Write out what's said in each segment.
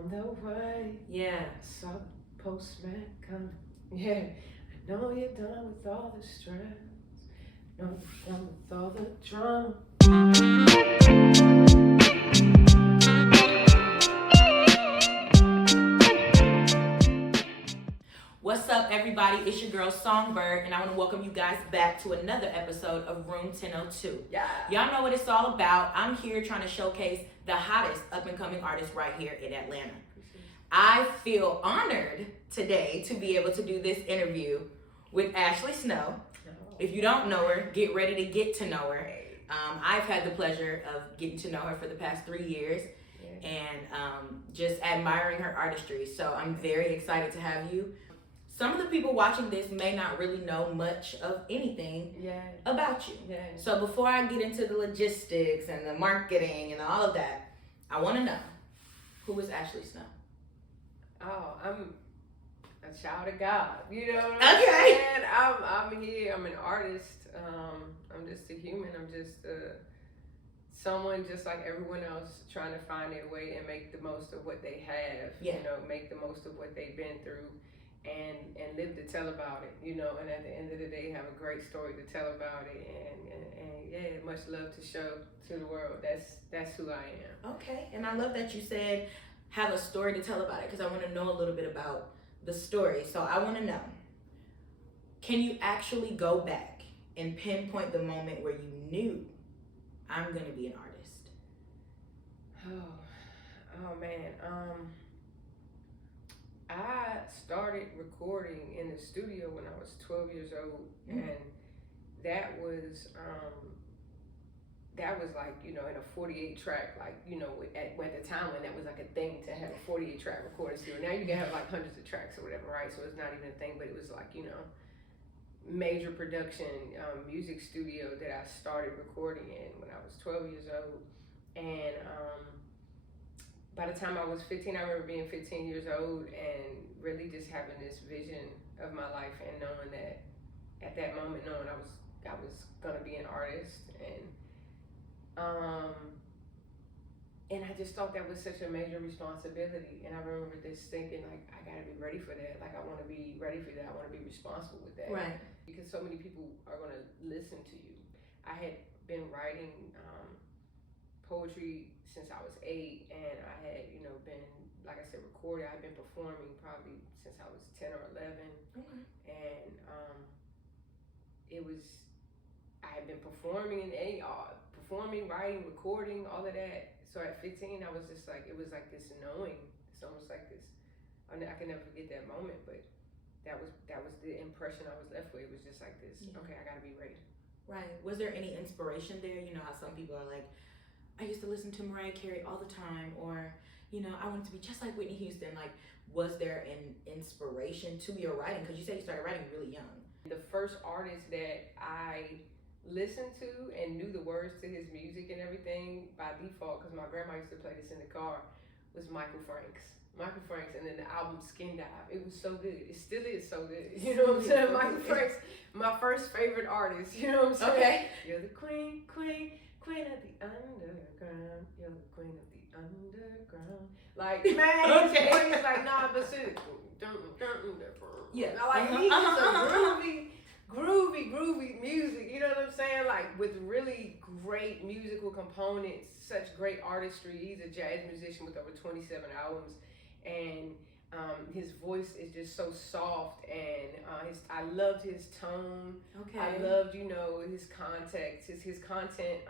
on the way. Yeah. I saw the postman come. Yeah. I know you're done with all the stress. I know you're done with all the drama. What's up, everybody? It's your girl Songbird, and I want to welcome you guys back to another episode of Room 1002. Yeah. Y'all know what it's all about. I'm here trying to showcase the hottest up-and-coming artists right here in Atlanta. I feel honored today to be able to do this interview with Ashley Snow. If you don't know her, get ready to get to know her. I've had the pleasure of getting to know her for the past 3 years and just admiring her artistry. So I'm very excited to have you. Some of the people watching this may not really know much of anything about you. Yeah. So before I get into the logistics and the marketing and all of that, I want to know, who is Ashley Snow? Oh, I'm a child of God. You know what I'm saying? I'm here. I'm an artist. I'm just a human. I'm just someone just like everyone else trying to find their way and make the most of what they have. Yeah. You know, make the most of what they've been through and live to tell about it. You know, and at the end of the day, have a great story to tell about it. And yeah, much love to show to the world. That's who I am. Okay, and I love that you said have a story to tell about it, because I want to know a little bit about the story. So I want to know, can you actually go back and pinpoint the moment where you knew I'm going to be an artist? Oh man. I started recording in the studio when I was 12 years old, and that was like, you know, in a 48 track, like, you know, at the time when that was like a thing to have a 48 track recording studio. Now you can have like hundreds of tracks or whatever, right? So it's not even a thing, but it was like, you know, major production music studio that I started recording in when I was 12 years old. And by the time I was 15, I remember being 15 years old and really just having this vision of my life and knowing that at that moment, knowing I was gonna be an artist. And I just thought that was such a major responsibility. And I remember just thinking, like, I gotta be ready for that. Like, I wanna be ready for that. I wanna be responsible with that. Right. Because so many people are gonna listen to you. I had been writing poetry since I was 8, and I had, you know, been, like I said, recording. I've been performing probably since I was 10 or 11. Okay. And I had been performing in performing, writing, recording, all of that. So at 15, I was just like, it was like this knowing. It's almost like this. I can never forget that moment, but that was the impression I was left with. It was just like this. Yeah. Okay, I gotta be ready. Right. Was there any inspiration there? You know how some people are like, I used to listen to Mariah Carey all the time, or, you know, I wanted to be just like Whitney Houston. Like, was there an inspiration to your writing? Because you said you started writing really young. The first artist that I listened to and knew the words to his music and everything by default, because my grandma used to play this in the car, was Michael Franks, and then the album Skin Dive. It was so good. It still is so good. You know what I'm saying? Michael Franks, my first favorite artist. You know what I'm saying? Okay. You're the queen of the underground. You're the queen of the underground. Like, man, okay. He's like, nah, but shit. Yeah. Like, he's just a groovy music, you know what I'm saying? Like, with really great musical components, such great artistry. He's a jazz musician with over 27 albums, and his voice is just so soft, and I loved his tone. Okay. I loved, you know, his context, his content,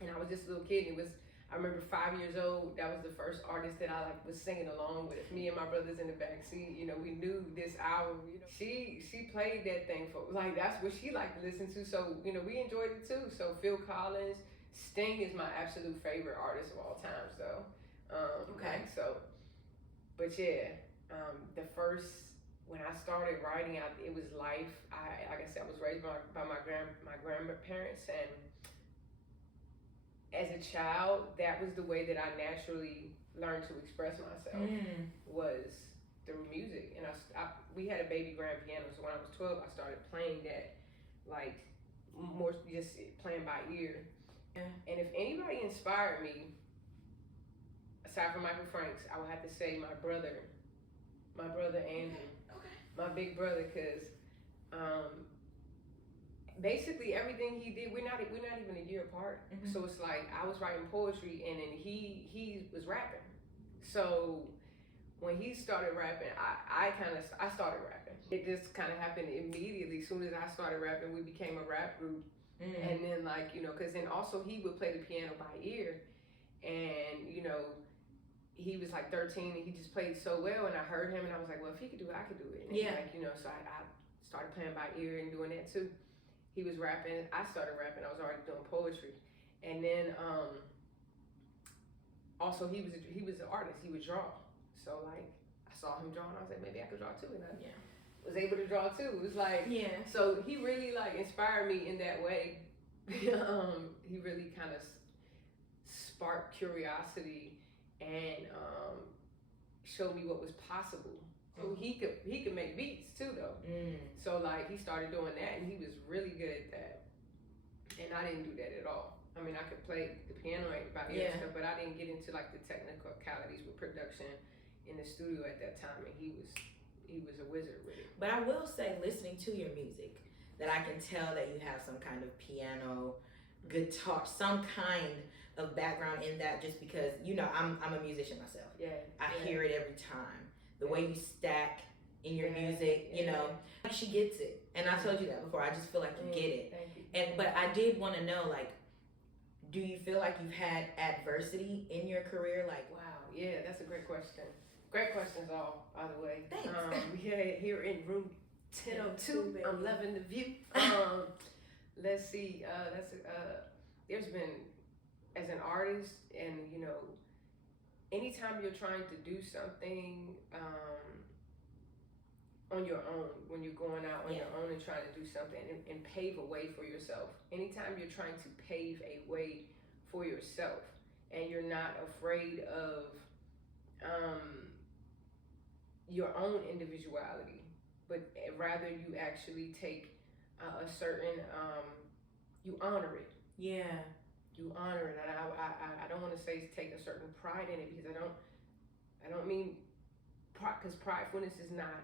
and I was just a little kid, and I remember 5 years old, that was the first artist that I was singing along with. Me and my brothers in the backseat, you know, we knew this album, you know. She played that thing for, like, that's what she liked to listen to, so, you know, we enjoyed it too. So Phil Collins, Sting is my absolute favorite artist of all time, so, okay. So, but yeah, when I started writing out, it was life. Like I said, I was raised by my grandparents, and as a child, that was the way that I naturally learned to express myself, was through music. And we had a baby grand piano, so when I was 12, I started playing that, like, more just playing by ear. And if anybody inspired me, aside from Michael Franks, I would have to say my brother Andrew, my big brother, because basically everything he did, we're not even a year apart. So it's like I was writing poetry and then he was rapping. So when he started rapping, I started rapping. It just kind of happened immediately. As soon as I started rapping, we became a rap group. And then like, you know, because then also he would play the piano by ear, and you know, he was like 13 and he just played so well, and I heard him and I was like, well, if he could do it, I could do it. And like, you know, so I started playing by ear and doing that too. He was rapping, I started rapping, I was already doing poetry. And then also he was an artist, he would draw. So like I saw him draw and I was like, maybe I could draw too. And I was able to draw too. It was like, so he really like inspired me in that way. He really kind of sparked curiosity and showed me what was possible. So he could make beats too though. So like he started doing that and he was really good at that. And I didn't do that at all. I mean, I could play the piano by ear and stuff, but I didn't get into like the technicalities with production in the studio at that time. And he was a wizard with it. But I will say, listening to your music, that I can tell that you have some kind of piano, guitar, some kind of background in that, just because, you know, I'm a musician myself. I hear it every time. The way you stack in your music, you know, like she gets it. And I told you that before. I just feel like you get it. Thank you. But I did want to know, like, do you feel like you've had adversity in your career? Like, wow, yeah, that's a great question. Great questions all, by the way. Thanks. Here in room 1002, I'm loving the view. Let's see, there's been, as an artist, and you know, anytime you're trying to do something on your own, when you're going out on your own and trying to do something and pave a way for yourself, anytime you're trying to pave a way for yourself and you're not afraid of your own individuality, but rather you actually take a certain, you honor it. You honor it. And I don't want to say take a certain pride in it, because I don't mean pride, because pridefulness is not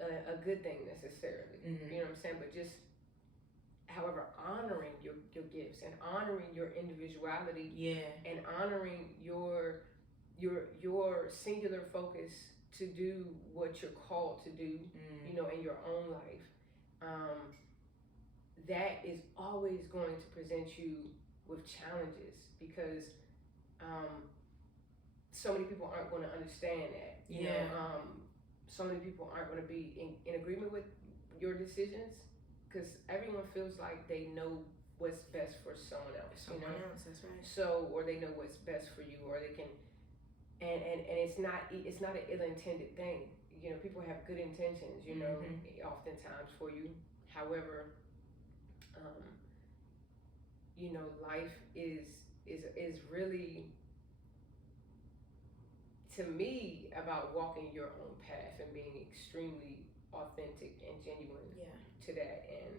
a good thing necessarily. You know what I'm saying? But just, however, honoring your gifts and honoring your individuality, and honoring your singular focus to do what you're called to do, you know, in your own life. That is always going to present you with challenges, because so many people aren't going to understand that. You know, so many people aren't going to be in agreement with your decisions, because everyone feels like they know what's best for someone else. That's right. So, or they know what's best for you, or they can, and it's not an ill-intended thing. You know, people have good intentions, you know, oftentimes for you. However, you know, life is really, to me, about walking your own path and being extremely authentic and genuine to that, and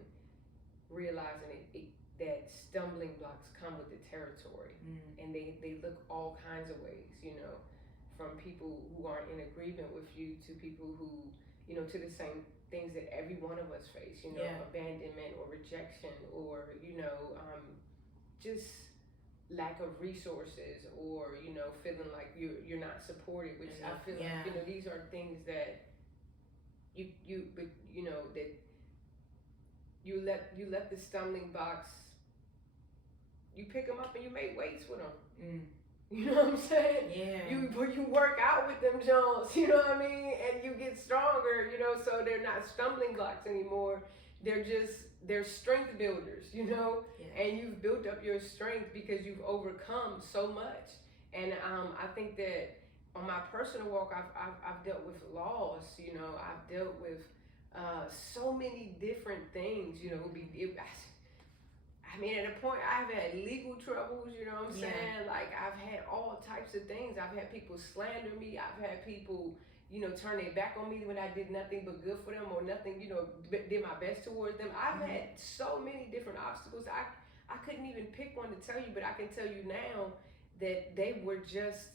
realizing that stumbling blocks come with the territory, and they look all kinds of ways, you know, from people who aren't in agreement with you to people who, you know, to the same things that every one of us face, you know, abandonment or rejection, or, you know, just lack of resources, or, you know, feeling like you're not supported, which I feel like, you know, these are things that but you know, that you let the stumbling blocks, you pick them up and you make weights with them. You know what I'm saying? You work out with them Jones, you know what I mean? And you get stronger, you know, so they're not stumbling blocks anymore. They're strength builders, you know? And you've built up your strength because you've overcome so much. And I think that on my personal walk, I've dealt with loss, you know, I've dealt with so many different things, you know. I mean, at a point, I've had legal troubles, you know what I'm saying? Like, I've had all types of things. I've had people slander me. I've had people, you know, turn their back on me when I did nothing but good for them, or nothing, you know, did my best towards them. I've had so many different obstacles. I couldn't even pick one to tell you, but I can tell you now that they were just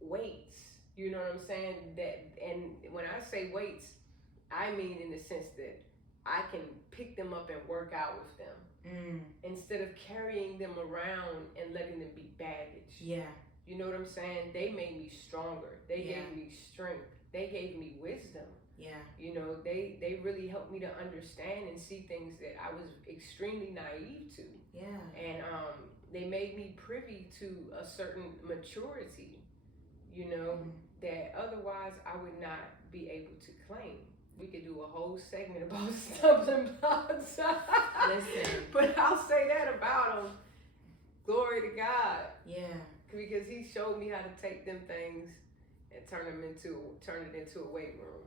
weights. You know what I'm saying? That, and when I say weights, I mean in the sense that I can pick them up and work out with them instead of carrying them around and letting them be baggage. Yeah. You know what I'm saying? They made me stronger. They gave me strength. They gave me wisdom. Yeah. You know, they really helped me to understand and see things that I was extremely naive to. Yeah. And they made me privy to a certain maturity, you know, that otherwise I would not be able to claim. We could do a whole segment about stumbling blocks. Listen. But I'll say that about them. Glory to God. Yeah. Because he showed me how to take them things and turn it into a weight room.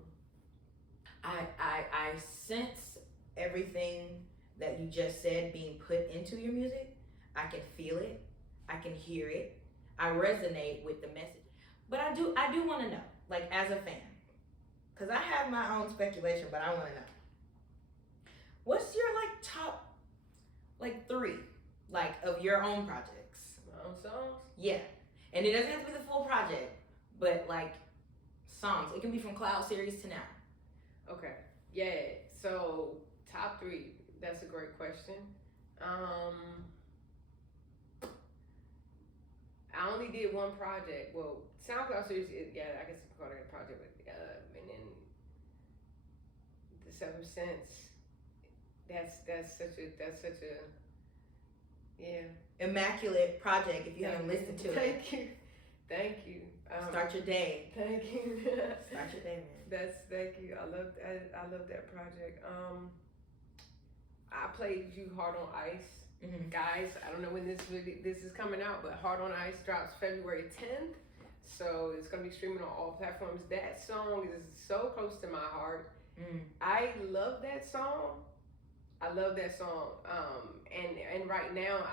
I sense everything that you just said being put into your music. I can feel it. I can hear it. I resonate with the message. But I do want to know, like as a fan, because I have my own speculation, but I want to know. What's your like top, like 3, like of your own projects? My own songs? Yeah. And it doesn't have to be the full project, but like songs. It can be from Cloud Series to now. Okay. Yeah. So top 3. That's a great question. I only did one project. Well, SoundCloud series. I guess you can call it a project. But and then the 7 Cents. That's such a yeah. Immaculate project. If you haven't listened to it. Thank you. Start your day. Thank you. Start your day, man. Thank you. I love that project. I played you Hard on Ice. Guys, I don't know when this is coming out, but Hard on Ice drops February 10th. So it's gonna be streaming on all platforms. That song is so close to my heart. I love that song. And right now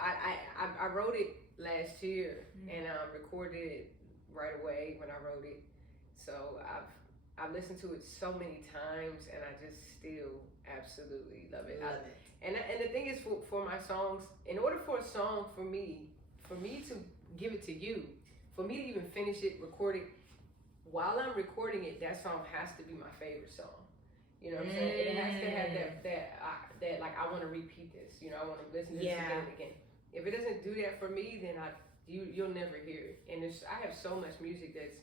I wrote it last year and recorded it right away when I wrote it. So I've listened to it so many times and I just still absolutely love it. And the thing is for my songs, in order for a song for me to give it to you, for me to even finish it, record it, while I'm recording it, that song has to be my favorite song. You know what I'm saying? It has to have that like I want to repeat this. You know, I want to listen to this again and again. If it doesn't do that for me, then you'll never hear it. And I have so much music that's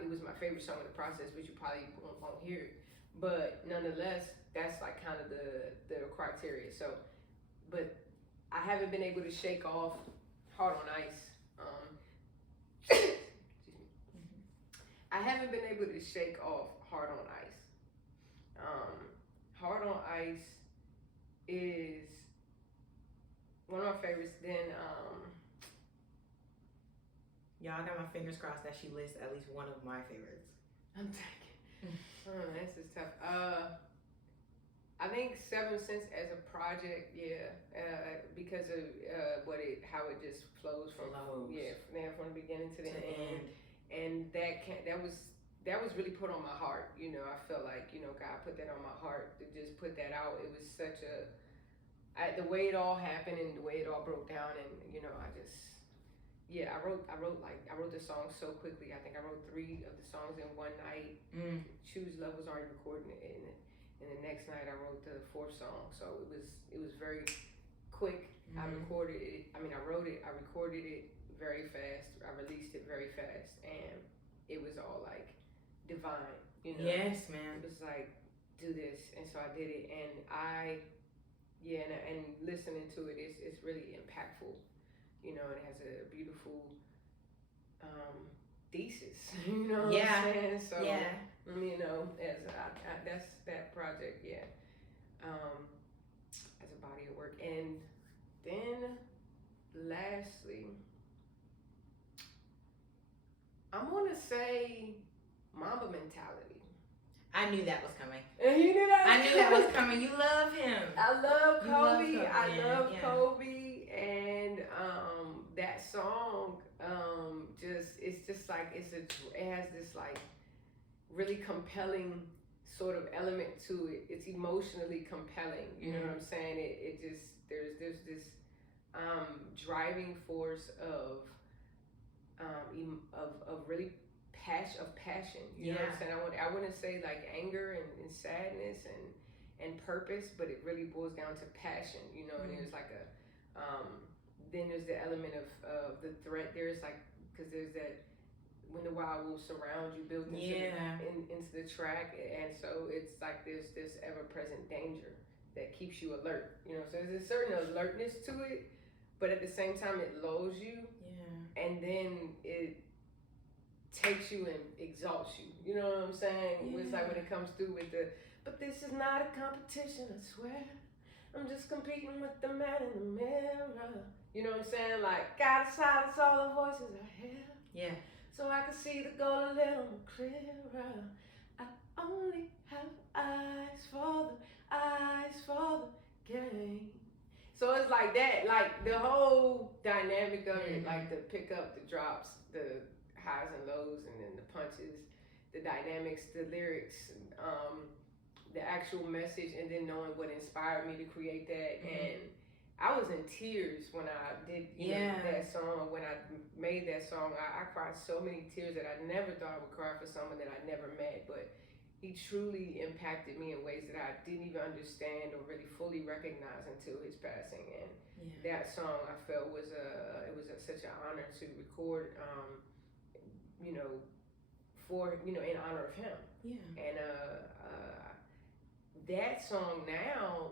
it was my favorite song in the process, but you probably won't hear it. But nonetheless, that's like kind of the criteria. So, but I haven't been able to shake off Hard on Ice. Excuse me. I haven't been able to shake off Hard on Ice. Hard on Ice is one of my favorites. Then y'all got my fingers crossed that she lists at least one of my favorites. I'm taking. This is tough. I think 7 Cents as a project, because of how it just flows from from the beginning to the end. And that was really put on my heart. You know, I felt like, you know, God put that on my heart to just put that out. It was such the way it all happened and the way it all broke down, and you know, I wrote the song so quickly. I think I wrote 3 of the songs in one night. Choose Love was already recording it, and the next night I wrote the 4th song. So it was very quick. I recorded it. I wrote it. I recorded it very fast. I released it very fast, and it was all like divine. You know. Yes, man. It was like, do this, and so I did it, and and listening to it is really impactful. You know, it has a beautiful thesis. You know what I'm saying? So, you know, that's that project, as a body of work. And then, lastly, I'm going to say Mamba Mentality. I knew that was coming. And you knew that? I knew that was coming. You love him. I love Kobe. I love Kobe. And that song, it's just like, it has this like really compelling sort of element to it. It's emotionally compelling. You know what I'm saying? It just, there's this driving force of of really passion. You know what I'm saying? I wouldn't say like anger and sadness and purpose, but it really boils down to passion. You know, and there's like a then there's the element of the threat. There's like because there's that when the wild will surround you built into the track, and so it's like there's this ever-present danger that keeps you alert, you know, so there's a certain alertness to it, but at the same time it lulls you, and then it takes you and exalts you, you know what I'm saying? It's like when it comes through with but this is not a competition, I swear, I'm just competing with the man in the mirror, you know what I'm saying? Like, gotta silence all the voices I hear, so I can see the goal a little more clearer. I only have eyes for the game. So it's like that, like the whole dynamic of it, like the pickup, the drops, the highs and lows, and then the punches, the dynamics, the lyrics, the actual message, and then knowing what inspired me to create that. And I was in tears when I did that song. When I made that song, I cried so many tears that I never thought I would cry for someone that I never met, but he truly impacted me in ways that I didn't even understand or really fully recognize until his passing. And that song I felt was such an honor to record, you know, for, you know, in honor of him. And that song now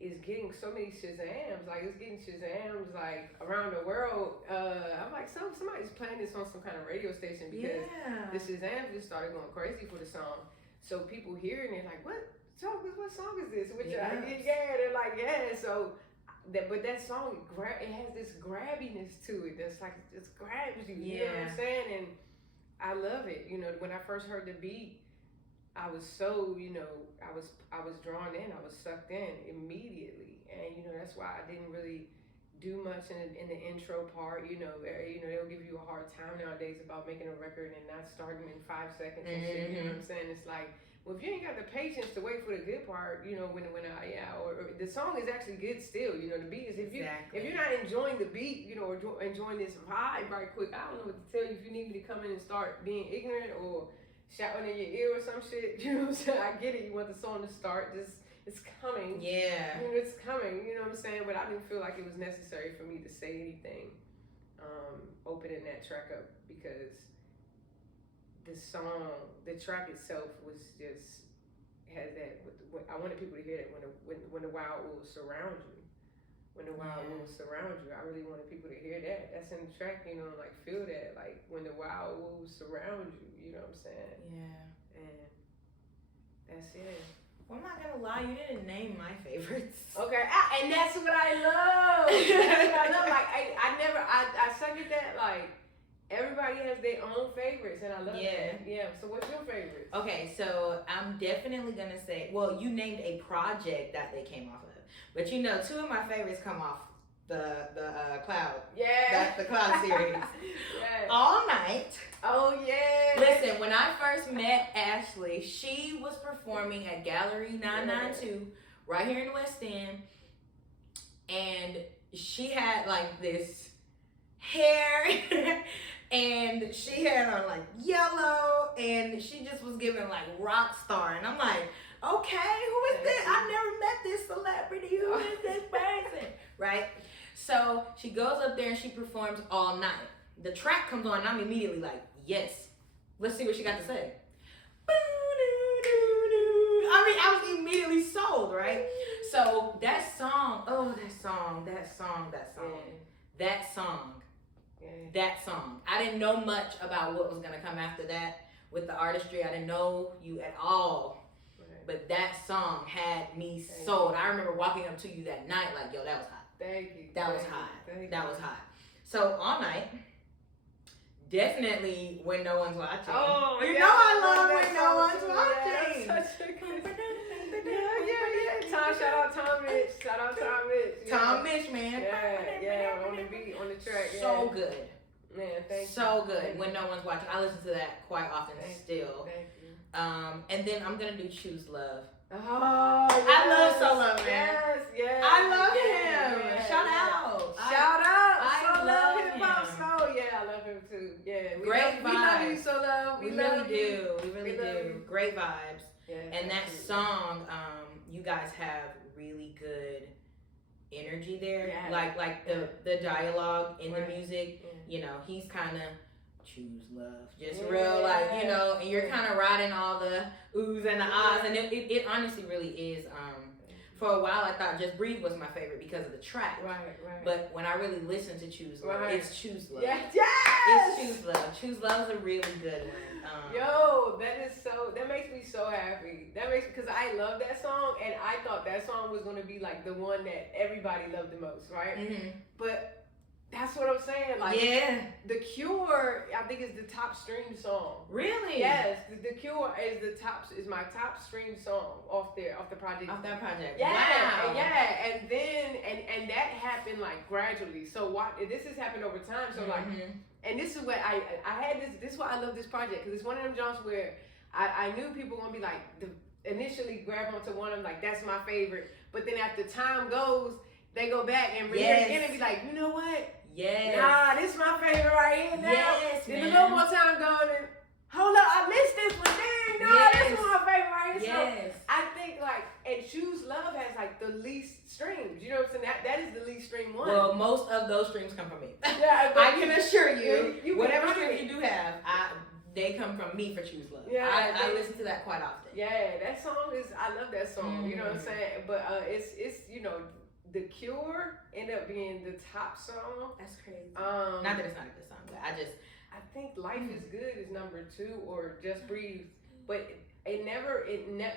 is getting so many Shazams, like it's getting Shazams like around the world. I'm like, somebody's playing this on some kind of radio station because the Shazams just started going crazy for the song. So people hear it and they're like, what song is this? Which they're like, so but that song, it has this grabbiness to it that's like, it just grabs you, you know what I'm saying? And I love it. You know, when I first heard the beat, I was so, you know, I was drawn in, I was sucked in immediately. And, you know, that's why I didn't really do much in the intro part. You know, they'll give you a hard time nowadays about making a record and not starting in 5 seconds and shit, you know what I'm saying? It's like, well, if you ain't got the patience to wait for the good part, you know, or the song is actually good still, you know, the beat is, if you're not enjoying the beat, you know, or enjoying this vibe right quick, I don't know what to tell you. If you need me to come in and start being ignorant or shouting in your ear or some shit, you know what I'm saying? I get it. You want the song to start. It's coming. You know, it's coming. You know what I'm saying? But I didn't feel like it was necessary for me to say anything opening that track up because the track itself was just has that. I wanted people to hear that when the wild will surround you. When the wild will surround you, I really wanted people to hear that. That's in the track, you know, like feel that, like when the wild will surround you, you know what I'm saying? And that's it. Well, I'm not gonna lie, you didn't name my favorites. Okay, and that's what I love. That's what I love. Like I second that. Like everybody has their own favorites, and I love that. Yeah. So what's your favorite? Okay, so I'm definitely gonna say, well, you named a project that they came off of. But you know, 2 of my favorites come off the Cloud. The Cloud series. All Night. Oh yeah. Listen, when I first met Ashley, she was performing at Gallery 992 right here in the West End, and she had like this hair and she had on like yellow, and she just was giving like rock star, and I'm like, okay, who is this? I've never met this celebrity. Who is this person? Right? So she goes up there and she performs All Night. The track comes on and I'm immediately like, yes, let's see what she got to say. I mean, I was immediately sold, right? So that song, that song. I didn't know much about what was gonna come after that with the artistry. I didn't know you at all. But that song had me sold. I remember walking up to you that night like, yo, that was hot. Thank you. That was hot. That was hot. So All Night, definitely When No One's Watching. Oh, you know I love When No One's Watching. Such a good. Shout out Tom Mitch. Tom Mitch, man. Yeah, on the beat, on the track. So good. Man, thank you. So good. When No One's Watching. I listen to that quite often still. Thank you. And then I'm gonna do Choose Love. Oh, I love Solo, man. Yes. I love him. Shout out. I love him. hip hop. So yeah, I love him too. Yeah, Great we love vibes. you so love. We love really you. do. We really love do. you. Great vibes. Yeah, And that absolutely. song, you guys have really good energy there. Yeah. Like the dialogue in the Right. music. Yeah. You know, he's kind of choose love, just Yeah. real, like, you know, and you're kind of riding all the oohs and the ahs, and it honestly really is. For a while, I thought Just Breathe was my favorite because of the track. Right. But when I really listen to Choose Love, Right. it's Choose Love. Yes. It's Choose Love. Choose Love is a really good one. Yo, that makes me so happy. Because I love that song, and I thought that song was gonna be like the one that everybody loved the most, right? Mm-hmm. But that's what I'm saying. Like, yeah. The Cure, I think, is the top streamed song. Really? Yes, the Cure is my top streamed song off the project. Off that project. Yeah, Wow. yeah, and then and that happened like gradually. So this has happened over time. So like, and this is what I had this. This is why I love this project, because it's one of them jobs where I knew people were gonna be like initially grab onto one of them, like that's my favorite. But then after time goes, they go back and read it again and be like, you know what? Yes. Nah, this is my favorite right here now. Yes, then man. a little more time going and hold up, I missed this one. Dang, no, this is my favorite right here. Yes. So I think like, and Choose Love has like the least streams. You know what I'm saying? That is the least streamed one. Well, most of those streams come from me. Yeah, I can assure you, you whatever can stream you do have, they come from me for Choose Love. Yeah, I listen to that quite often. Yeah, that song I love that song. You know what I'm saying? But it's you know, The Cure ended up being the top song. That's crazy. Not Not that it's not a good song, but I think Life is Good is number 2 or Just Breathe. But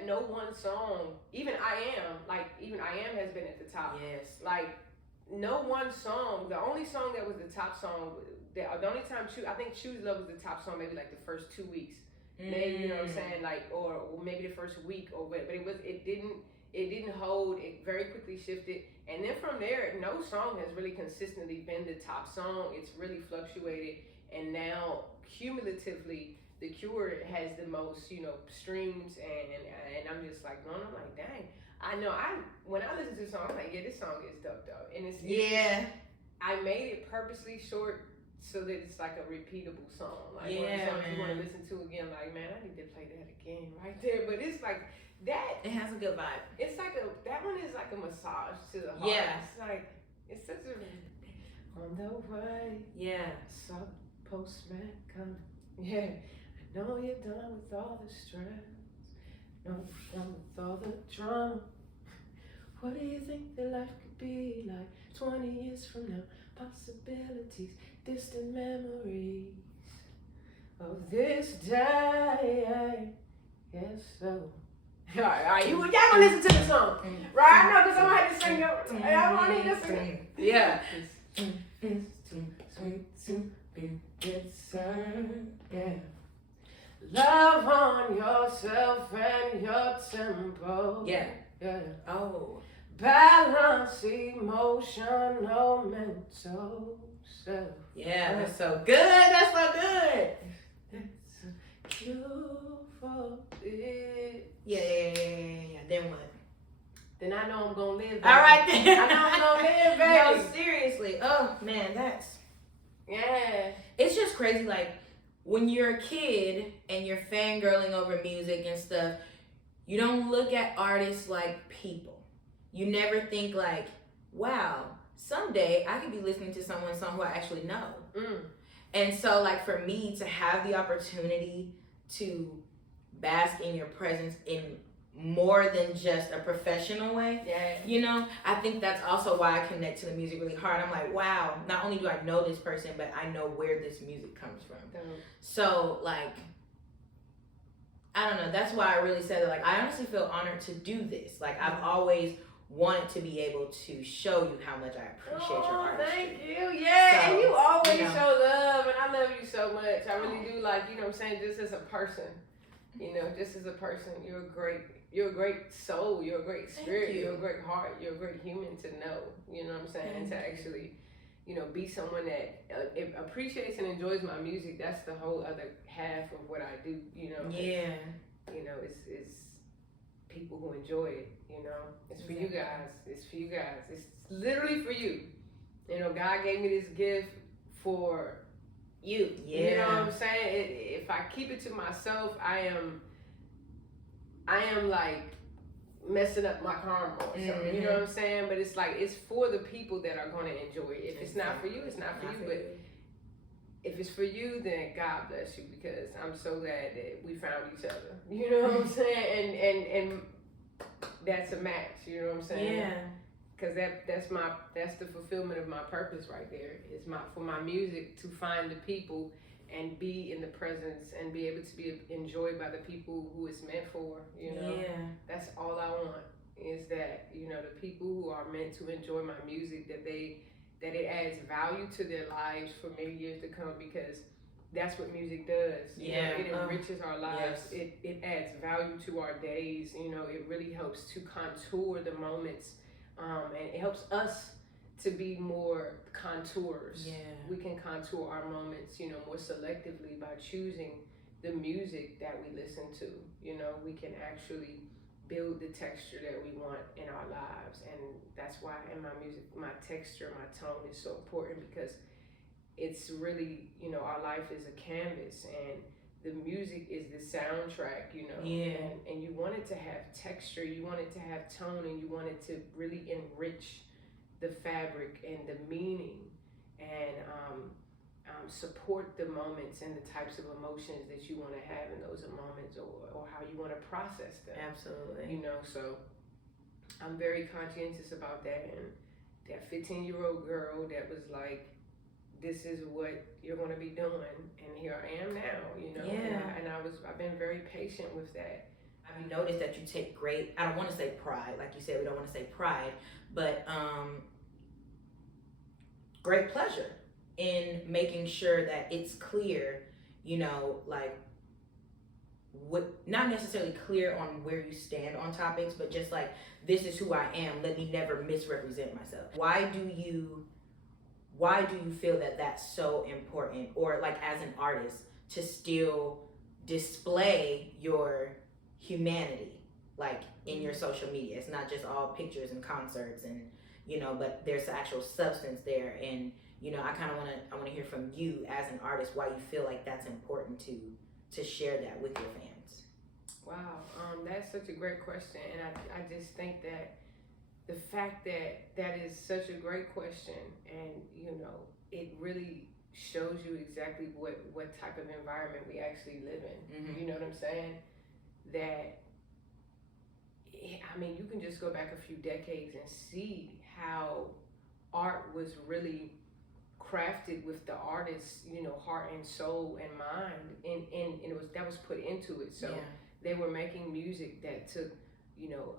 no one song, even I Am has been at the top. yes. Like, no one song, the only song that was the top song, the only time I think Choose Love was the top song maybe like the first 2 weeks. Maybe, you know what I'm saying? Like, or maybe the first week or what, but it didn't hold, it very quickly shifted. And then from there, no song has really consistently been the top song. It's really fluctuated. And now, cumulatively, The Cure has the most, you know, streams. And I'm just like, no, I'm like, dang. I know, when I listen to the song, I'm like, yeah, this song is dope. And it's I made it purposely short so that it's like a repeatable song. Like, one of the songs you want to listen to again, like, man, I need to play that again right there. But it's like, that. It has a good vibe. It's like that one is like a massage to the heart. Yeah. It's like, it's such a, on the way. Yeah. Saw the postman coming. Yeah. I know you're done with all the stress. No, you're done with all the drama. What do you think that life could be like 20 years from now? Possibilities, distant memories of this day. Yes, so. Alright, y'all gonna listen to the song, right? I know, because I'm gonna have to sing it. I want to need to sing. Yeah. It's too sweet to be concerned. Yeah. Love on yourself and your tempo. Yeah. Yeah. Oh. Balance emotional, mental self. Yeah, that's so good. That's so good. It's a cure for it. Yeah. Then what? Then I know I'm gonna live. Baby. All right then. I know I'm gonna live, baby. No, seriously. Oh man, Yeah. it's just crazy. Like when you're a kid and you're fangirling over music and stuff, you don't look at artists like people. You never think like, wow, someday I could be listening to someone's song who I actually know. And so like for me to have the opportunity to bask in your presence in more than just a professional way, you know, I think that's also why I connect to the music really hard. I'm like, wow, not only do I know this person, but I know where this music comes from. So like, I don't know, that's why I really said that, like, I honestly feel honored to do this. Like, I've always wanted to be able to show you how much I appreciate your artistry. Thank you. Yeah, So, and you always you know. show love, and I love you so much. I really do. Like, you know what I'm saying, just as a person, you know, just as a person, you're a great soul, you're a great spirit, you're a great heart, you're a great human to know, you know what I'm saying, and to actually, you know, be someone that appreciates and enjoys my music. That's the whole other half of what I do, you know. Yeah. You know, it's people who enjoy it, you know. It's for you guys. It's for you guys. It's literally for you. You know, God gave me this gift for You know what I'm saying? If I keep it to myself, I am like messing up my karma or something. You know what I'm saying? But it's like, it's for the people that are going to enjoy it. If it's not for you, it's not for you. But if it's for you, then God bless you, because I'm so glad that we found each other. You know what I'm saying? And that's a match. You know what I'm saying? Yeah. Because that's the fulfillment of my purpose right there. Is for my music to find the people and be in the presence and be able to be enjoyed by the people who it's meant for. You know. Yeah. That's all I want, is that, you know, the people who are meant to enjoy my music, that it adds value to their lives for many years to come, because that's what music does. You know, it enriches our lives. Yes. It adds value to our days. You know, it really helps to contour the moments, and it helps us to be more contours. Yeah. We can contour our moments, you know, more selectively by choosing the music that we listen to. You know, we can actually build the texture that we want in our lives. And that's why in my music, my texture, my tone is so important, because it's really, you know, our life is a canvas, and the music is the soundtrack, you know. Yeah. And you want it to have texture, you want it to have tone, and you want it to really enrich the fabric and the meaning, and support the moments and the types of emotions that you want to have in those moments, or how you want to process them. Absolutely. You know, so I'm very conscientious about that. And that 15-year-old girl that was like, this is what you're going to be doing, and here I am now, you know. Yeah. And I've been very patient with that. I've noticed that you take great, I don't want to say pride, like you said, we don't want to say pride, but great pleasure in making sure that it's clear, you know, like, what, not necessarily clear on where you stand on topics, but just like, this is who I am, let me never misrepresent myself. Why do you feel that that's so important, or like as an artist, to still display your humanity, like in your social media? It's not just all pictures and concerts, and, you know, but there's actual substance there. And, you know, I want to hear from you as an artist, why you feel like that's important to share that with your fans. Wow, that's such a great question. And I just think that the fact that that is such a great question, and, you know, it really shows you exactly what type of environment we actually live in. Mm-hmm. You know what I'm saying? That, I mean, you can just go back a few decades and see how art was really crafted with the artist's, you know, heart and soul and mind, and that was put into it. So they were making music that took, you know,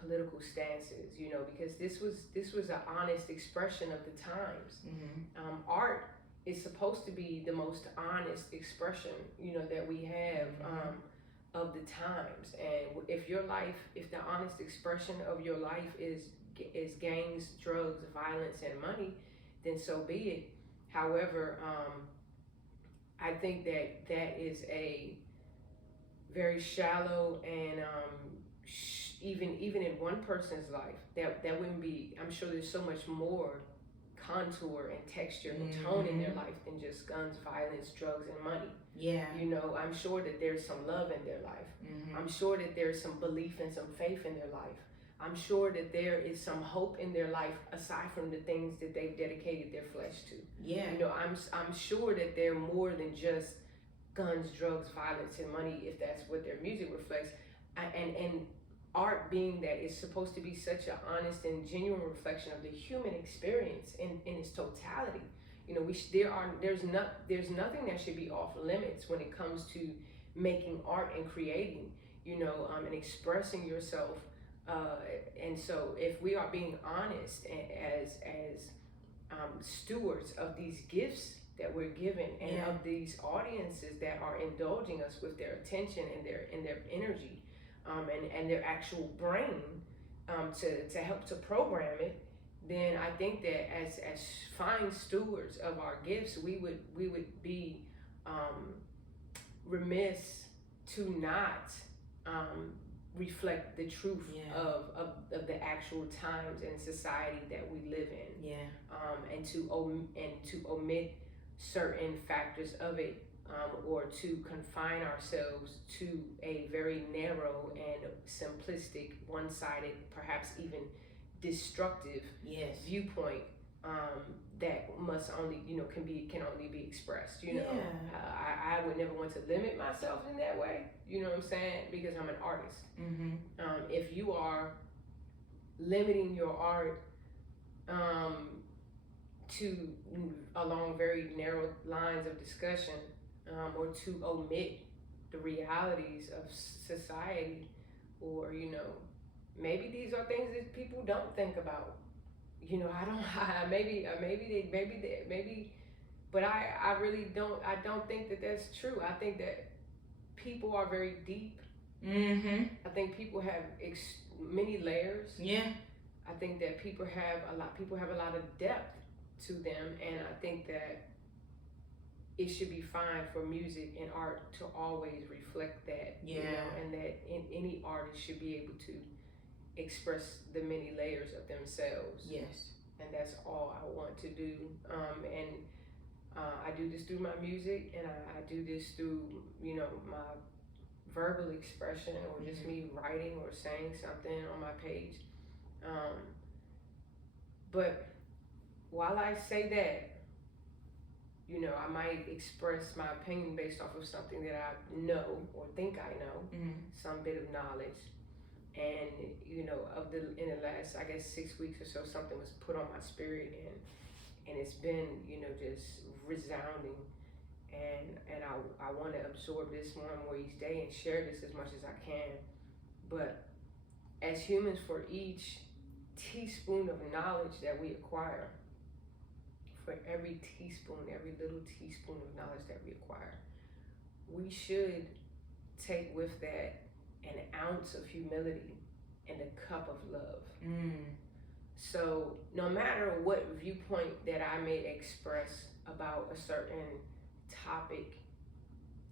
political stances, you know, because this was an honest expression of the times. Mm-hmm. Art is supposed to be the most honest expression, you know, that we have. Of the times. And if the honest expression of your life is gangs, drugs, violence, and money, then so be it. However, I think that is a very shallow, and even in one person's life, that wouldn't be, I'm sure there's so much more contour and texture and tone in their life than just guns, violence, drugs, and money. Yeah. You know, I'm sure that there's some love in their life. Mm-hmm. I'm sure that there's some belief and some faith in their life. I'm sure that there is some hope in their life aside from the things that they've dedicated their flesh to. Yeah. You know, I'm sure that they're more than just guns, drugs, violence, and money, if that's what their music reflects. And art, being that is supposed to be such an honest and genuine reflection of the human experience in its totality. You know, there's nothing that should be off limits when it comes to making art and creating, you know, and expressing yourself. And so, if we are being honest as stewards of these gifts that we're given, and of these audiences that are indulging us with their attention and their energy, and their actual brain, to help to program it, then I think that as fine stewards of our gifts, we would be remiss to not reflect the truth of the actual times and society that we live in. Yeah. And to omit certain factors of it, or to confine ourselves to a very narrow and simplistic, one-sided, perhaps even destructive Yes. viewpoint, that must only, can only be expressed. I would never want to limit myself in that way. You know what I'm saying? Because I'm an artist. If you are limiting your art to along very narrow lines of discussion, or to omit the realities of society, or maybe these are things that people don't think about. But I really don't. I don't think that that's true. I think that people are very deep. I think people have many layers. Yeah. I think that people have a lot of depth to them, and I think that it should be fine for music and art to always reflect that. And that any artist should be able to express the many layers of themselves. Yes. And that's all I want to do. I do this through my music, and I do this through, my verbal expression, or just me writing or saying something on my page. But while I say that, I might express my opinion based off of something that I know or think I know, some bit of knowledge. And, in the last, I guess, 6 weeks or so, something was put on my spirit, and it's been, just resounding. And I want to absorb this more and more each day and share this as much as I can. But as humans, for each teaspoon of knowledge that we acquire, for every little teaspoon of knowledge that we acquire, we should take with that an ounce of humility and a cup of love. So no matter what viewpoint that I may express about a certain topic,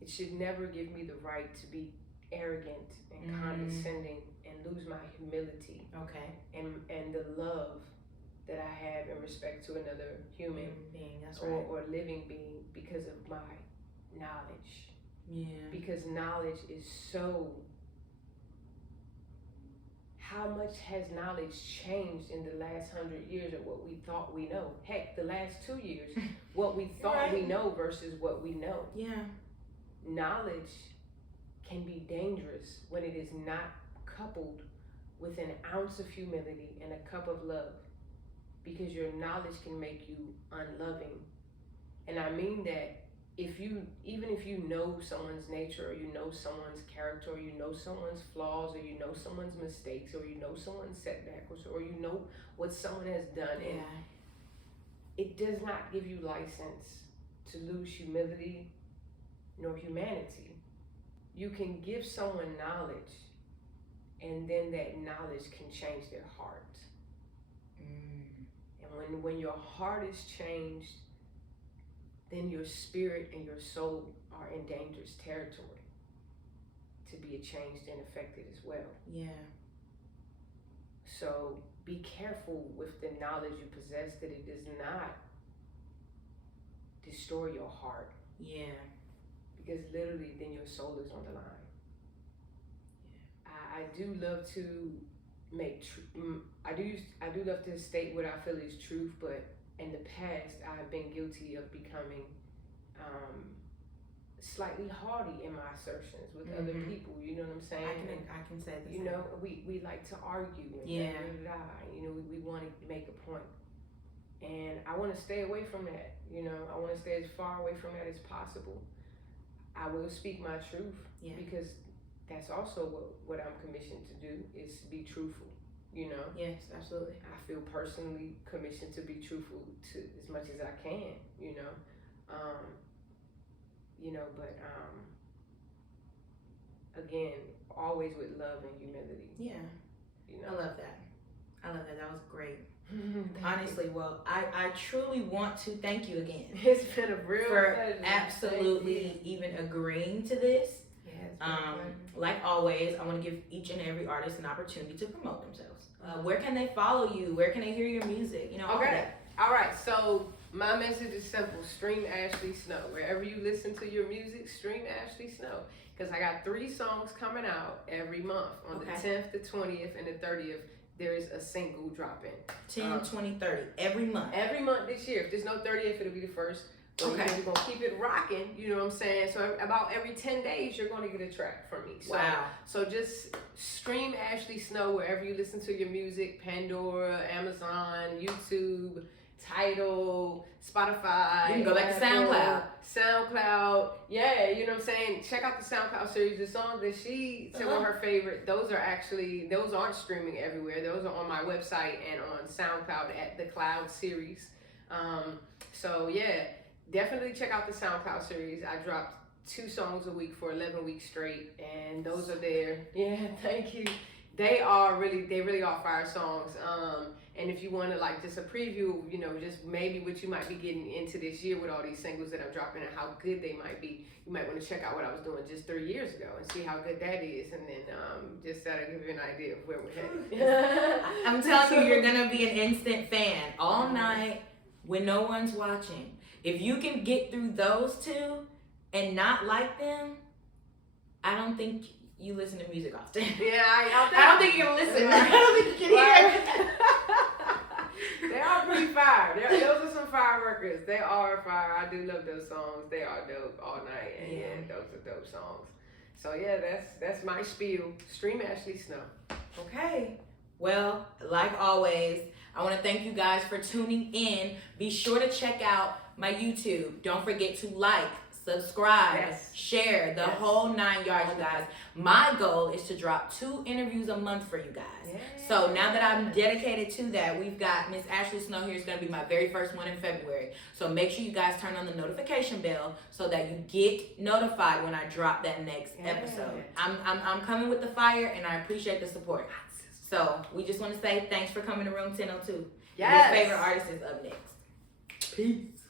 it should never give me the right to be arrogant and condescending and lose my humility. Okay. And the love that I have in respect to another human being, or living being, because of my knowledge. Yeah. Because knowledge is so. How much has knowledge changed in the last 100 years of what we thought we know? Heck, the last 2 years, what we thought we know versus what we know. Yeah. Knowledge can be dangerous when it is not coupled with an ounce of humility and a cup of love, because your knowledge can make you unloving. And I mean that even if you know someone's nature, or you know someone's character, or you know someone's flaws, or you know someone's mistakes, or you know someone's setbacks, or you know what someone has done, and it does not give you license to lose humility nor humanity. You can give someone knowledge, and then that knowledge can change their heart. And when your heart is changed, then your spirit and your soul are in dangerous territory to be changed and affected as well. Yeah. So be careful with the knowledge you possess, that it does not destroy your heart. Yeah. Because literally then your soul is on the line. Yeah. I do love to make I do love to state what I feel is truth, but in the past, I've been guilty of becoming slightly haughty in my assertions with other people. You know what I'm saying? I can say the same. We like to argue. And we want to make a point, and I want to stay away from that. I want to stay as far away from that as possible. I will speak my truth, because that's also what I'm commissioned to do, is be truthful. Yes, absolutely. I feel personally commissioned to be truthful to as much as I can, but again, always with love and humility. Yeah. I love that. That was great. Honestly, well, I truly want to thank you again. It's been a real for pleasure. Absolutely even agreeing to this. Like always, I want to give each and every artist an opportunity to promote themselves. Where can they follow you? Where can they hear your music? Okay. All right. So My message is simple. Stream Ashley Snow. Wherever you listen to your music, stream Ashley Snow. Because I got 3 songs coming out every month. On the 10th, the 20th, and the 30th, there is a single dropping. 10, 20, 30. Every month. Every month this year. If there's no 30th, it'll be the 1st. But we're going to keep it rocking. You know what I'm saying? So about every 10 days, you're going to get a track from me. So, wow. So just stream Ashley Snow wherever you listen to your music. Pandora, Amazon, YouTube, Tidal, Spotify. You can go back to SoundCloud. Yeah, you know what I'm saying? Check out the SoundCloud series. The songs that she said were her favorite, those aren't streaming everywhere. Those are on my website and on SoundCloud at the Cloud series. So yeah, definitely check out the SoundCloud series. I dropped 2 songs a week for 11 weeks straight, and those are there. Yeah, thank you. They really are fire songs. And if you want to like just a preview, you know, just maybe what you might be getting into this year with all these singles that I'm dropping and how good they might be, you might want to check out what I was doing just 3 years ago and see how good that is, and then just that'll give you an idea of where we're headed. I'm telling you, you're gonna be an instant fan all night when no one's watching. If you can get through those 2 and not like them, I don't think you listen to music often. Yeah, I don't think you're gonna listen. I don't think you can hear. They are pretty fire. Those are some fire records. They are fire. I do love those songs. They are dope all night, and yeah, those are dope songs. So yeah, that's my spiel. Stream Ashley Snow. Okay. Well, like always, I want to thank you guys for tuning in. Be sure to check out my YouTube. Don't forget to like, subscribe, share the whole 9 yards, you guys. My goal is to drop 2 interviews a month for you guys. So now that I'm dedicated to that, we've got Miss Ashley Snow here is going to be my very first one in February. So make sure you guys turn on the notification bell so that you get notified when I drop that next episode. I'm coming with the fire, and I appreciate the support. So we just want to say thanks for coming to Room 1002. Your favorite artist is up next. Peace.